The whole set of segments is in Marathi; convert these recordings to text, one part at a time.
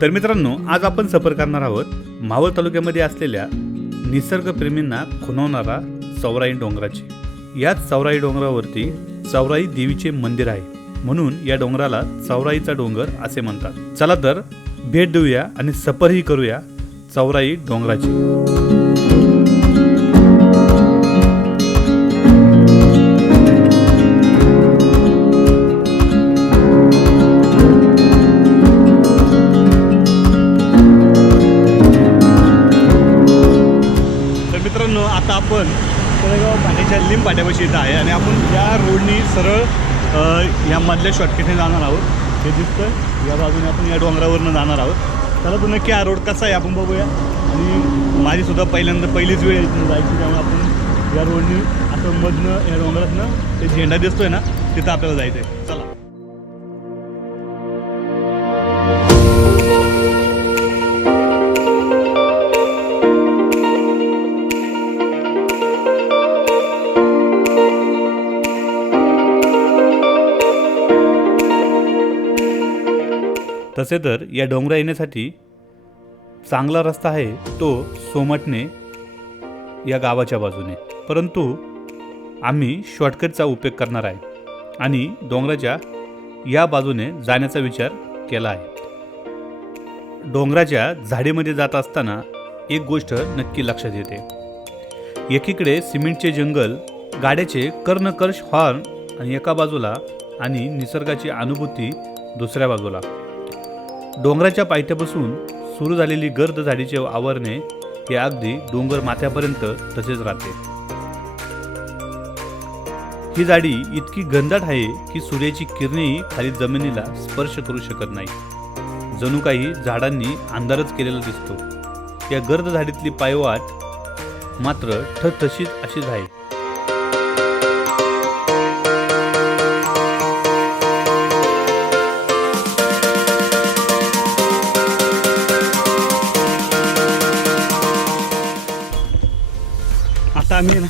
तर मित्रांनो, आज आपण सफर करणार आहोत मावळ तालुक्यामध्ये असलेल्या निसर्गप्रेमींना खुणवणारा चौराई डोंगराची। याच चौराई डोंगरावरती चौराई देवीचे मंदिर आहे, म्हणून या डोंगराला चौराईचा डोंगर असे म्हणतात। चला तर भेट देऊया आणि सफरही करूया चौराई डोंगराची। मित्रांनो, आता आपण तळेगाव पाण्याच्या लिंब पाट्यापाशी इथं आहे आणि आपण या रोडनी सरळ या मधल्या शॉर्टकटने जाणार आहोत। हे दिसतं या बाजूने आपण या डोंगरावरनं जाणार आहोत। चला तर नक्की हा रोड कसा आहे आपण बघूया। आणि माझीसुद्धा पहिलीच वेळ इथून जायची, त्यामुळे आपण या रोडनी असं मधनं या डोंगरातनं ते झेंडा दिसतोय ना, तिथं आपल्याला जायचं आहे। चला। तसे तर या डोंगरा येण्यासाठी चांगला रस्ता आहे तो सोमटणे या गावाच्या बाजूने, परंतु आम्ही शॉर्टकटचा उपयोग करणार आहे आणि डोंगराच्या या बाजूने जाण्याचा विचार केला आहे। डोंगराच्या झाडीमध्ये जात असताना एक गोष्ट नक्की लक्षात येते। एकीकडे सिमेंटचे जंगल, गाड्याचे कर्णकर्ष हॉर्न आणि एका बाजूला आणि निसर्गाची अनुभूती दुसऱ्या बाजूला। डोंगराच्या पायथ्यापासून सुरू झालेली गर्द झाडीचे आवरणे हे अगदी डोंगर माथ्यापर्यंत तसेच राहते। ही झाडी इतकी घनदाट आहे की सूर्याची किरणेही खाली जमिनीला स्पर्श करू शकत नाही। जणू काही झाडांनी अंधारच केलेला दिसतो। या गर्द झाडीतली पायवाट मात्र ठसठशीत अशीच आहे। आता आम्ही ना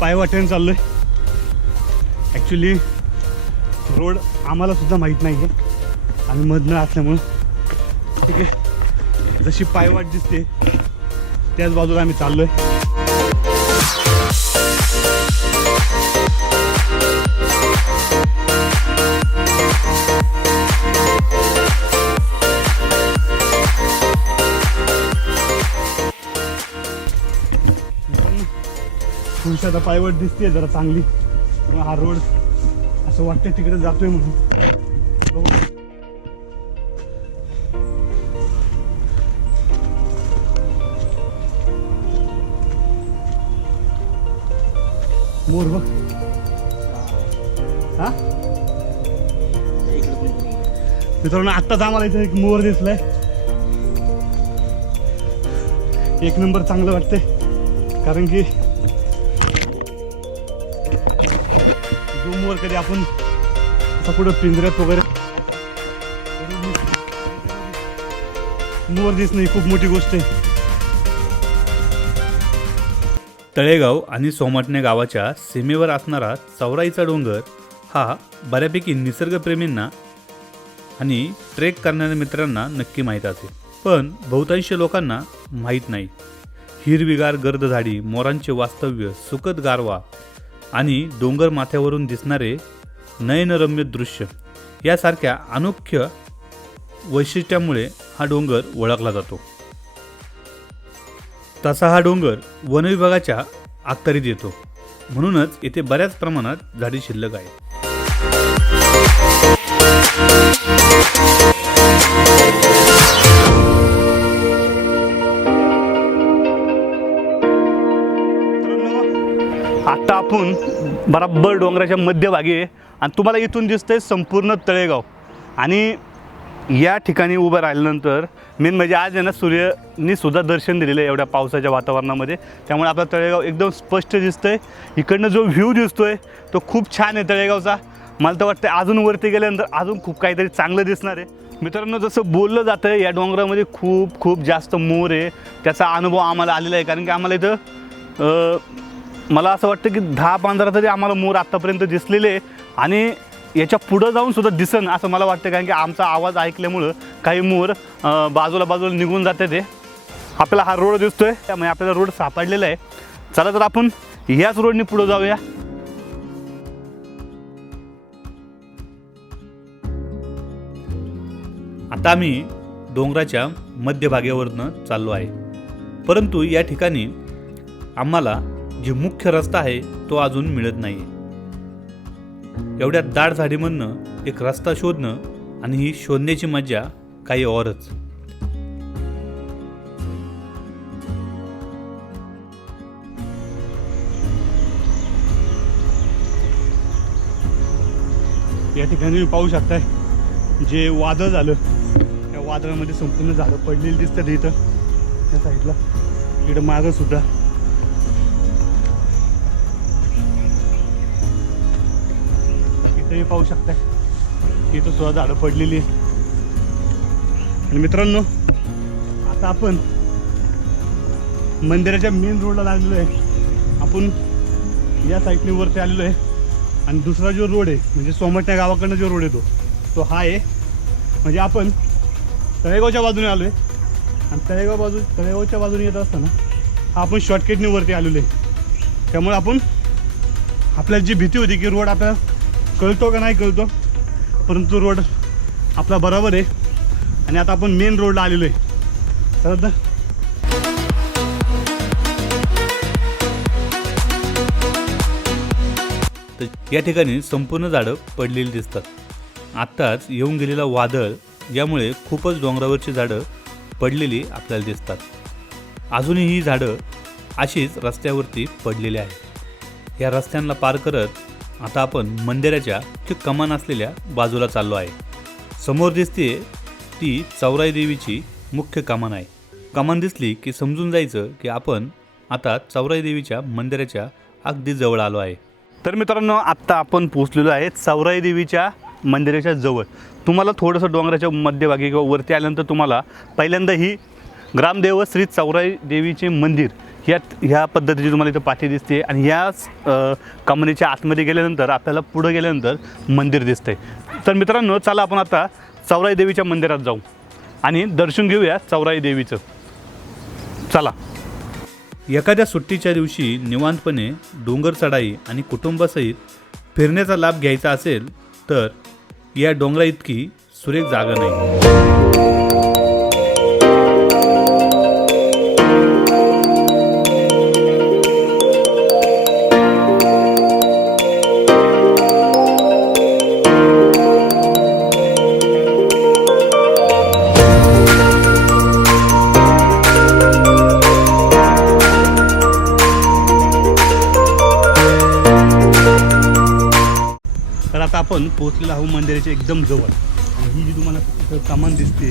पायवाटेने चाललोय। ॲक्च्युली रोड आम्हाला सुद्धा माहीत नाही आहे आणि मधनं असल्यामुळं ठीक आहे, जशी पायवाट दिसते त्याच बाजूला आम्ही चाललोय। तुमची आता पायवाट दिसते जरा चांगली, हा रोड असं वाटतं तिकडे जातोय म्हणून। मोर बघ, हा मित्रांनो, आत्ताच आम्हाला इथे एक मोर दिसलाय। एक नंबर चांगलं वाटतंय, कारण की मोर कधी आपण पुढं पिंजऱ्यात वगैरे मोर दिसणं ही खूप मोठी गोष्ट आहे। तळेगाव आणि सोमटणे गावाच्या सीमेवर असणारा चौराईचा डोंगर हा बऱ्यापैकी निसर्गप्रेमींना आणि ट्रेक करणाऱ्या मित्रांना नक्की माहीत असेल, पण बहुतांश लोकांना माहीत नाही। हिरवीगार गर्द झाडी, मोरांचे वास्तव्य, सुखद गारवा आणि डोंगर माथ्यावरून दिसणारे नयनरम्य दृश्य यासारख्या अनोख्य वैशिष्ट्यामुळे हा डोंगर ओळखला जातो। तसा हा डोंगर वन विभागाच्या अखत्यारीत येतो, म्हणूनच येथे बऱ्याच प्रमाणात झाडी शिल्लक आहे। आता आपण बराबर डोंगराच्या मध्यभागी आहे आणि तुम्हाला इथून दिसतंय संपूर्ण तळेगाव। आणि या ठिकाणी उभं राहिल्यानंतर मेन म्हणजे आज आहे ना, सूर्यानी सुद्धा दर्शन दिलेलं आहे एवढ्या पावसाच्या वातावरणामध्ये, त्यामुळे आपला तळेगाव एकदम स्पष्ट दिसतंय। इकडनं जो व्ह्यू दिसतोय तो खूप छान आहे तळेगावचा। मला तर वाटतं अजून वरती गेल्यानंतर अजून खूप काहीतरी चांगलं दिसणार आहे। मित्रांनो, जसं बोललं जातं या डोंगरामध्ये खूप खूप जास्त मोर आहे, त्याचा अनुभव आम्हाला आलेला आहे। कारण की आम्हाला इथं मला असं वाटतं की 10-15 तरी आम्हाला मोर आत्तापर्यंत दिसलेले आणि याच्या पुढं जाऊन सुद्धा दिसन असं मला वाटतं, कारण की आमचा आवाज ऐकल्यामुळं काही मोर बाजूला निघून जाते. ते आपल्याला हा रोड दिसतोय, त्यामुळे आपल्याला रोड सापडलेला आहे. चला तर आपण याच रोडने पुढे जाऊया. आता आम्ही डोंगराच्या मध्यभागावरनं चाललो आहे, परंतु या ठिकाणी आम्हाला जे मुख्य रस्ता आहे तो अजून मिळत नाही. एवढ्या दाट झाडीमधनं एक रस्ता शोधणं आणि ही शोधण्याची मजा काही औरच. या ठिकाणी तुम्ही पाहू शकताय जे वादळ झालं, त्या वादळामध्ये संपूर्ण झाडं पडलेली दिसतात इथं. त्या साईडला इकडं मागं सुद्धा इथंही पाहू शकताय, इथं सुद्धा झाडं पडलेली आहे. आणि मित्रांनो, आता आपण मंदिराच्या मेन रोडला लागलेलो आहे. आपण या साईडने वरती आलेलो आहे आणि दुसरा जो रोड आहे म्हणजे सोमटण्या गावाकडनं जो रोड येतो तो हा आहे. म्हणजे आपण तळेगावच्या बाजूने आलो आहे आणि तळेगावच्या बाजूने येत असताना हा आपण शॉर्टकटने वरती आलेलो आहे. त्यामुळे आपण आपल्याला जी भीती होती की रोड आपल्याला कळतो का नाही कळतो, परंतु रोड आपला बरोबर आहे आणि आता आपण मेन रोडला आलेलो आहे. चला तर या ठिकाणी संपूर्ण झाडं पडलेली दिसतात. आत्ताच येऊन गेलेला वादळ यामुळे खूपच डोंगरावरची झाडं पडलेली आपल्याला दिसतात. अजूनही ही झाडं अशीच रस्त्यावरती पडलेली आहेत. या रस्त्यांना पार करत आता आपण मंदिराच्या जी कमान असलेल्या बाजूला चाललो आहे. समोर दिसते ती चौराई देवीची मुख्य कमान आहे. कमान दिसली की समजून जायचं की आपण आता चौराई देवीच्या मंदिराच्या अगदी जवळ आलो आहे. तर मित्रांनो, आत्ता आपण पोहोचलेलो आहे चौराई देवीच्या मंदिराच्या जवळ. तुम्हाला थोडंसं डोंगराच्या मध्यभागी किंवा वरती आल्यानंतर तुम्हाला पहिल्यांदा ही ग्रामदेव श्री चौराई देवीचे मंदिर ह्या पद्धतीची तुम्हाला इथं पाठी दिसते आणि याच कमानीच्या आतमध्ये गेल्यानंतर आपल्याला पुढं गेल्यानंतर मंदिर दिसतंय. तर मित्रांनो, चला आपण आता चौराई देवीच्या मंदिरात जाऊ आणि दर्शन घेऊया चौराई देवीचं. चला. एखाद्या सुट्टीच्या दिवशी निवांतपणे डोंगर चढाई आणि कुटुंबासहित फिरण्याचा लाभ घ्यायचा असेल तर या डोंगरा इतकी सुरेख जागा नाही. आता आपण पोहोचलेलो आहोत मंदिराच्या एकदम जवळ आणि ही जी तुम्हाला कमान दिसते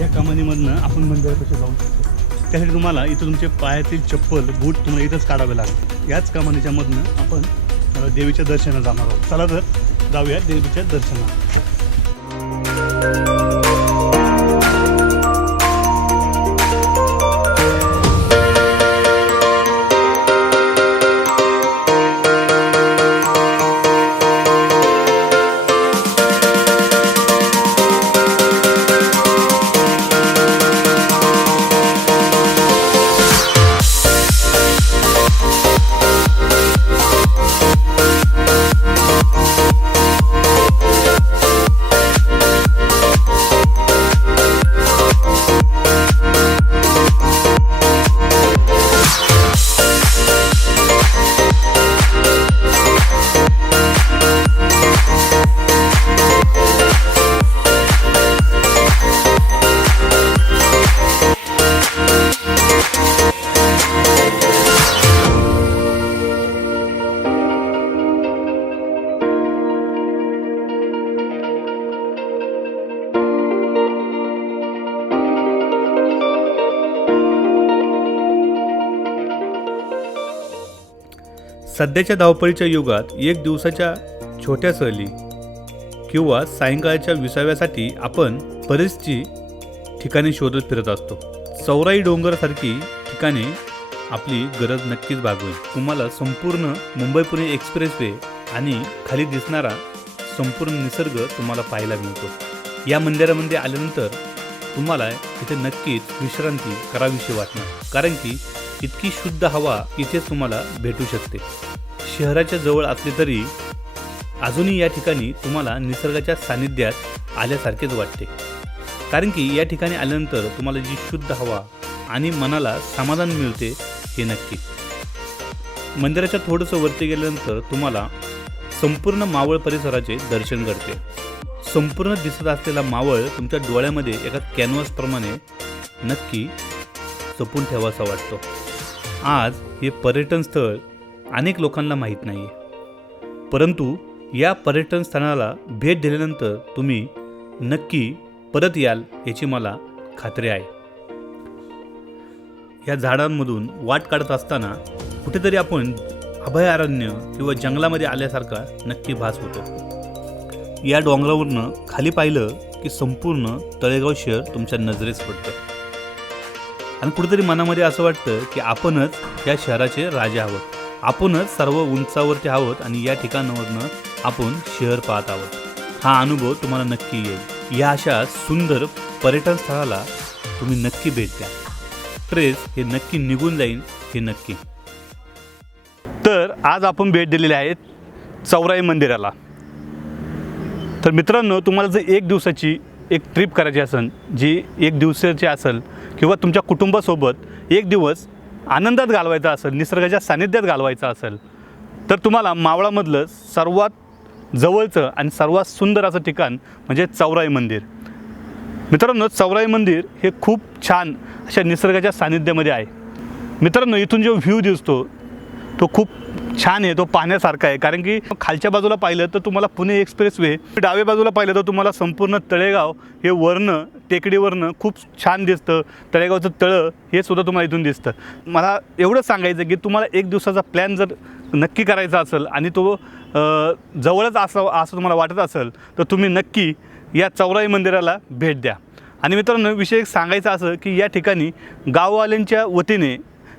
या कमानीमधनं आपण मंदिरापाशी जाऊ शकतो. त्यासाठी तुम्हाला इथं तुमचे पायातील चप्पल बूट तुम्हाला इथंच काढावे लागतात. याच कमानीच्या मधनं आपण देवीच्या दर्शनाला जाणार आहोत. चला तर जाऊया देवीच्या दर्शनाला. सध्याच्या धावपळीच्या युगात एक दिवसाच्या छोट्या सहली किंवा सायंकाळच्या विसाव्यासाठी आपण बरीचशी ठिकाणे शोधत फिरत असतो. चौराई डोंगरसारखी ठिकाणे आपली गरज नक्कीच भागवेल. तुम्हाला संपूर्ण मुंबई पुणे एक्सप्रेसवे आणि खाली दिसणारा संपूर्ण निसर्ग तुम्हाला पाहायला मिळतो। या मंदिरामध्ये आल्यानंतर तुम्हाला इथे नक्कीच विश्रांती करावीशी वाटणार, कारण की इतकी शुद्ध हवा इथेच तुम्हाला भेटू शकते। शहराच्या जवळ असले तरी अजूनही या ठिकाणी तुम्हाला निसर्गाच्या सानिध्यात आल्यासारखेच वाटते, कारण की या ठिकाणी आल्यानंतर तुम्हाला जी शुद्ध हवा आणि मनाला समाधान मिळते हे नक्की। मंदिराच्या थोडंसं वरती गेल्यानंतर तुम्हाला संपूर्ण मावळ परिसराचे दर्शन घडते। संपूर्ण दिसत असलेला मावळ तुमच्या डोळ्यामध्ये एका कॅनव्हासप्रमाणे नक्की जपून ठेवासा वाटतो। आज हे पर्यटन स्थळ अनेक लोकांना माहीत नाही आहे, परंतु या पर्यटन स्थळाला भेट दिल्यानंतर तुम्ही नक्की परत याल याची मला खात्री आहे। या झाडांमधून वाट काढत असताना कुठेतरी आपण अभयारण्य किंवा जंगलामध्ये आल्यासारखा नक्की भास होतो। या डोंगरावरनं खाली पाहिलं की संपूर्ण तळेगाव शहर तुमच्या नजरेस पडतं आणि कुठेतरी मनामध्ये असं वाटतं की आपणच या शहराचे राजा आहोत, आपणच सर्व उंचावरती आहोत आणि या ठिकाणावरनं आपण शहर पाहत आहोत। हा अनुभव तुम्हाला नक्की येईल। या अशा सुंदर पर्यटन स्थळाला तुम्ही नक्की भेट द्या। स्ट्रेस हे नक्की निघून जाईल हे नक्की। तर आज आपण भेट दिलेली आहे चौराई मंदिराला। तर मित्रांनो, तुम्हाला जर एक दिवसाची एक ट्रिप करायची असेल, जी एक दिवसाची असेल किंवा तुमच्या कुटुंबासोबत एक दिवस आनंदात घालवायचा असेल, निसर्गाच्या सानिध्यात घालवायचा असेल, तर तुम्हाला मावळामधलं सर्वात जवळचं आणि सर्वात सुंदर असं ठिकाण म्हणजे चौराई मंदिर। मित्रांनो, चौराई मंदिर हे खूप छान अशा निसर्गाच्या सानिध्यामध्ये आहे। मित्रांनो, इथून जो व्ह्यू दिसतो तो खूप छान आहे, तो पाहण्यासारखा आहे, कारण की खालच्या बाजूला पाहिलं तर तुम्हाला पुणे एक्सप्रेसवे, डाव्या बाजूला पाहिलं तर तुम्हाला संपूर्ण तळेगाव हे वरनं टेकडीवरनं खूप छान दिसतं। तळेगावचं तळं हे सुद्धा तुम्हाला इथून दिसतं। मला एवढं सांगायचं की तुम्हाला एक दिवसाचा प्लॅन जर नक्की करायचा असेल आणि तो जवळच असं तुम्हाला वाटत असेल तर तुम्ही नक्की या चौराई मंदिराला भेट द्या। आणि मित्रांनो, विषय सांगायचं असं की या ठिकाणी गाववाल्यांच्या वतीने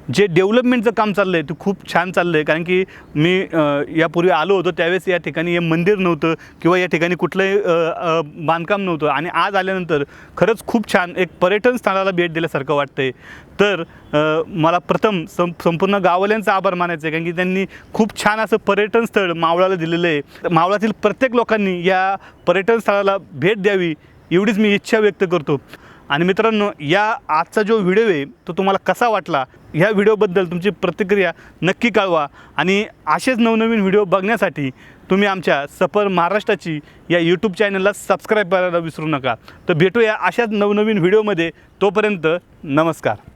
जे डेव्हलपमेंटचं काम चाललं आहे ते खूप छान चाललं आहे, कारण की मी यापूर्वी आलो होतो त्यावेळेस या ठिकाणी हे मंदिर नव्हतं किंवा या ठिकाणी कुठलंही बांधकाम नव्हतं आणि आज आल्यानंतर खरंच खूप छान एक पर्यटन स्थळाला भेट दिल्यासारखं वाटतं आहे। तर मला प्रथम संपूर्ण गाववाल्यांचा आभार मानायचं आहे, कारण की त्यांनी खूप छान असं पर्यटन स्थळ मावळाला दिलेलं आहे। मावळातील प्रत्येक लोकांनी या पर्यटन स्थळाला भेट द्यावी एवढीच मी इच्छा व्यक्त करतो। आणि मित्रांनो, या आजचा जो व्हिडिओ आहे तो तुम्हाला कसा वाटला, ह्या व्हिडिओबद्दल तुमची प्रतिक्रिया नक्की कळवा आणि असेच नवनवीन व्हिडिओ बघण्यासाठी तुम्ही आमच्या सफर महाराष्ट्राची या यूट्यूब चॅनलला सबस्क्राईब करायला विसरू नका। तर भेटूया अशाच नवनवीन व्हिडिओमध्ये, तोपर्यंत नमस्कार।